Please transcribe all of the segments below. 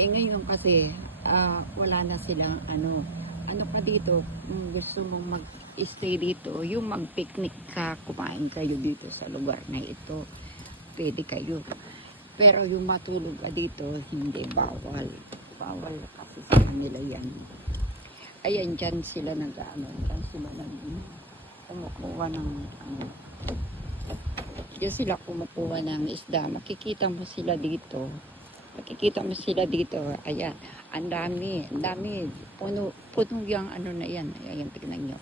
Eh ngayon kasi, wala na silang ano pa dito, kung gusto mong mag-stay dito, yung mag-picnic ka, kumain kayo dito sa lugar na ito, pwede kayo. Pero yung matulog ka dito, hindi, bawal. Bawal kasi sa kanila yan. Ayan, dyan sila dyan sila kumukuha ng dyan sila kumukuha ng isda. Makikita mo sila dito. Ayan, ang dami, puno yung na yan. Ayan, tignan nyo.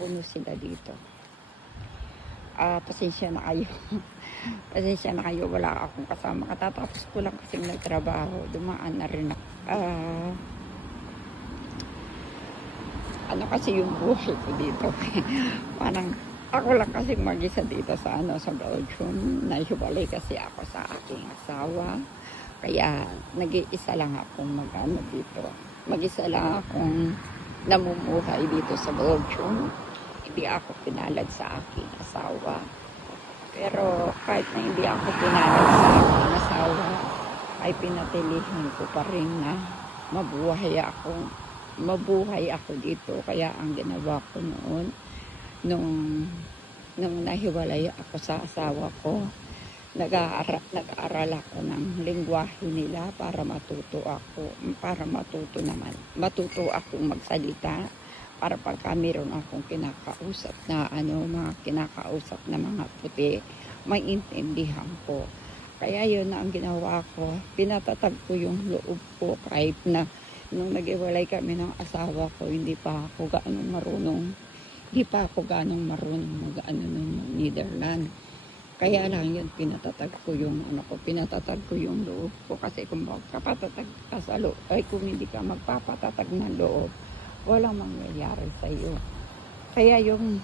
Puno sila dito. Pasensya na kayo. Pasensya na kayo, wala akong kasama. Katatapos ko lang kasing nagtrabaho. Dumaan na rin ako. Ano kasi yung buhay ko dito. Parang ako lang kasi mag-isa dito sa sa Belgium. Nahiwalay kasi ako sa aking asawa. Kaya nag-iisa lang akong dito. Mag-isa lang akong namumuhay dito sa Belgium. Hindi ako pinalad sa aking asawa. Pero kahit na hindi ako pinalad sa aking asawa, ay pinatilihan ko pa rin na mabuhay ako dito. Kaya ang ginawa ko noon, nung nahiwalay ako sa asawa ko, nag-aaral ako ng lengguwahe nila para matuto akong magsalita, para pagka meron akong kinakausap na mga puti, maintindihan ko. Kaya yun na ang ginawa ko, pinatatag ko yung loob ko kahit na nung nag-iwalay kami ng asawa ko, hindi pa ako gaanong marunong ng Netherlands. Kaya lang yun, pinatatag ko yung loob ko, kasi kung magpapatatag ka sa loob, ay kung hindi ka magpapatatag ng loob, walang mangyayari sa iyo. Kaya yung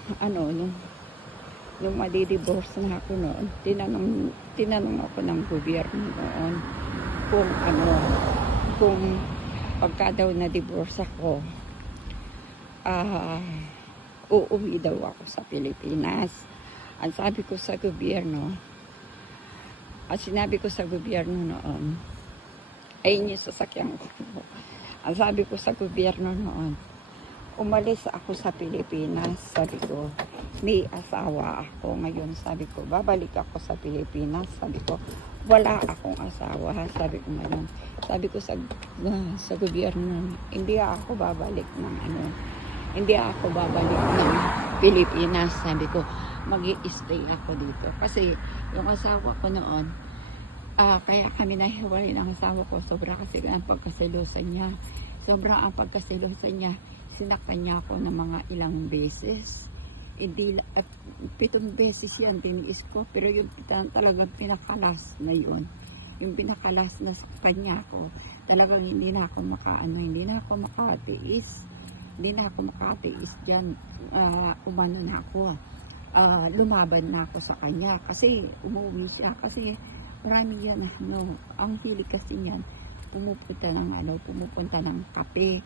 nung madidivorce na ako noon, tinanong ako ng gobyerno noon kung pagka daw na-divorce ako, uuwi daw ako sa Pilipinas. Ang sabi ko sa gobyerno, sinabi ko sa gobyerno noon, ayun yung sasakyan ko. Ang sabi ko sa gobyerno noon, umalis ako sa Pilipinas. Sabi ko, may asawa ako. Ngayon sabi ko, babalik ako sa Pilipinas. Sabi ko, wala akong asawa. Sabi ko ngayon. Sabi ko sa gobyerno, hindi ako babalik ng Pilipinas. Sabi ko, mag-i-stay ako dito. Kasi yung asawa ko noon, kaya kami nahiwalay ng asawa ko. Sobra kasi ang pagkasilosan niya. Sinaktan niya ako ng mga ilang beses. 7 beses yan tiniis ko. Pero yung talagang pinakalas na yun, yung pinakalas na sa kanya ko, talagang hindi na ako makatiis dyan. Umano na ako, lumaban na ako sa kanya, kasi umuwi siya, kasi marami yan, ang hilig kasi niyan, pumupunta ng kape,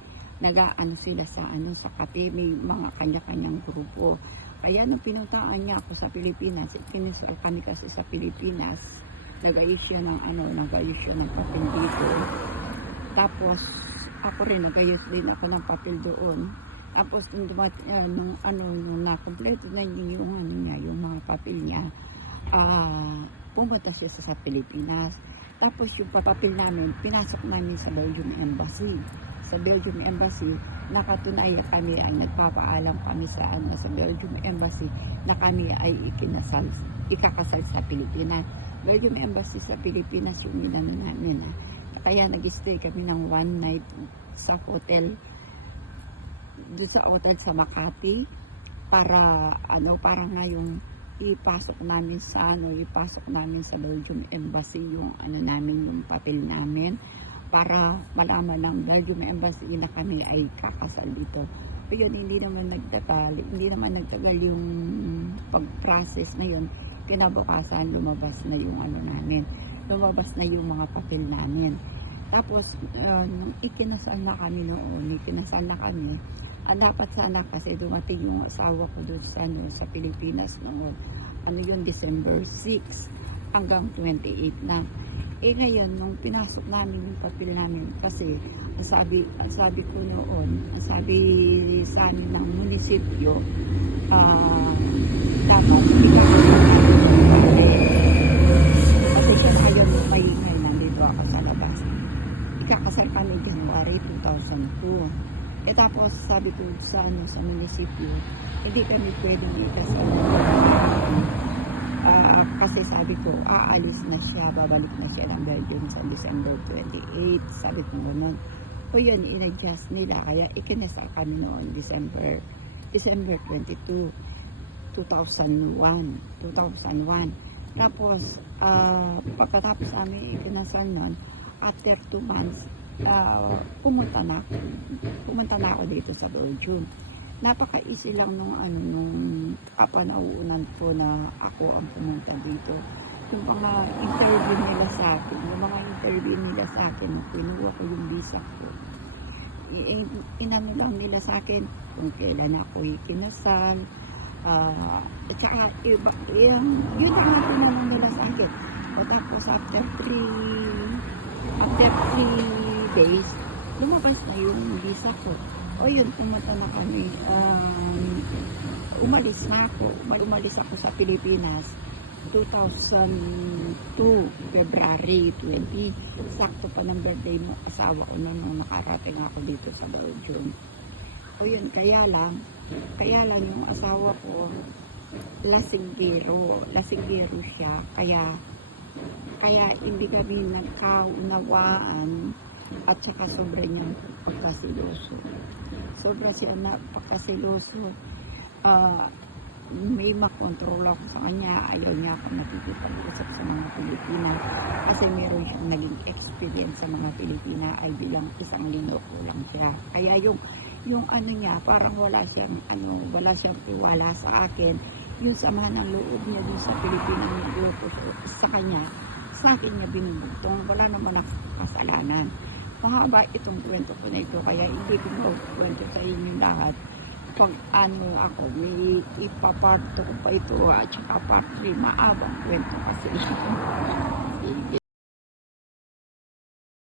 sila sa kape, may mga kanya-kanyang grupo. Kaya nung pinuntaan niya ako sa Pilipinas, ikinisal kami kasi sa Pilipinas, nag-ayos siya ng papel dito. Tapos ako rin nag-ayos din ako ng papel doon. Tapos nung na-complete na yung mga papel niya, pumunta siya sa Pilipinas. Tapos yung papel namin, pinasok namin sa Belgium Embassy. Sa Belgium Embassy, nakatunayan kami, nagpapaalam kami sa Belgium Embassy na kami ay ikakasal sa Pilipinas. Belgium Embassy sa Pilipinas yung namin. Kaya nag-stay kami ng one night sa hotel, doon sa hotel sa Makati, para ngayong ipasok namin sa Belgium Embassy yung yung papel namin, para malaman ng Belgium Embassy na kami ay kakasal dito. Pero yun, hindi naman nagtagal yung pag-process na yun. Kinabukasan lumabas na yung mga papel namin. Tapos nung ikinasal na kami, dapat sana kasi dumating yung asawa ko doon sa Pilipinas noon, December 6 hanggang 28 na. Ngayon, nung pinasok namin yung papel namin, kasi ang sabi ko noon, ang sabi sa amin ng munisipyo, dapat ikakasal namin yung papel. Kasi siya ayaw mo paingay, nandito ako sa labas. Ikakasal kami January 2002. Tapos sabi ko sa munisipyo, hindi kami pwedeng ikasal. Kasi sabi ko, aalis na siya, babalik na siya ng Belgium sa December 28. Sabi ko gano'n. O yun, in-adjust nila. Kaya ikinasal kami noon, December 22, 2001. Tapos, pagkatapos kami ikinasal noon, after 2 months, pumunta na ako dito sa Belgium. Napaka-easy lang nung kapanauunan ko na ako ang pumunta dito. Yung mga interview nila sa akin, nung kinuha ko yung visa ko, inano lang nila sa akin kung kailan ako ikinasal, at saka yun lang na tinanong nila sa akin. O tapos after 3 days, lumabas na yung visa ko. O yun, pumunta na kami. Umalis ako sa Pilipinas 2002, February 20. Sakto pa ng birthday ng asawa ko noon nung nakarating ako dito sa Belgium. O yun, kaya lang yung asawa ko, lasinggero siya, kaya hindi kami nagkaunawaan, at saka sobra niyang pagkasiloso. Sobra siya napakasiloso. May makontrol ako sa kanya. Ayaw niya ako nakikipag-usap sa mga Pilipina. Kasi meron siyang naging experience sa mga Pilipina ay bilang isang linoko lang siya. Kaya yung ano niya, parang wala siyang tiwala sa akin. Yung sama ng loob niya dun sa Pilipina, niloko sa kanya, sa akin niya binubugtong. Wala naman ako kasalanan. Mahaba itong kwento ko na ito, kaya hindi ko kwento sa inyo lahat. Pag ako, may ipaparto ko pa ito, at saka part 3, maabang kwento kasi.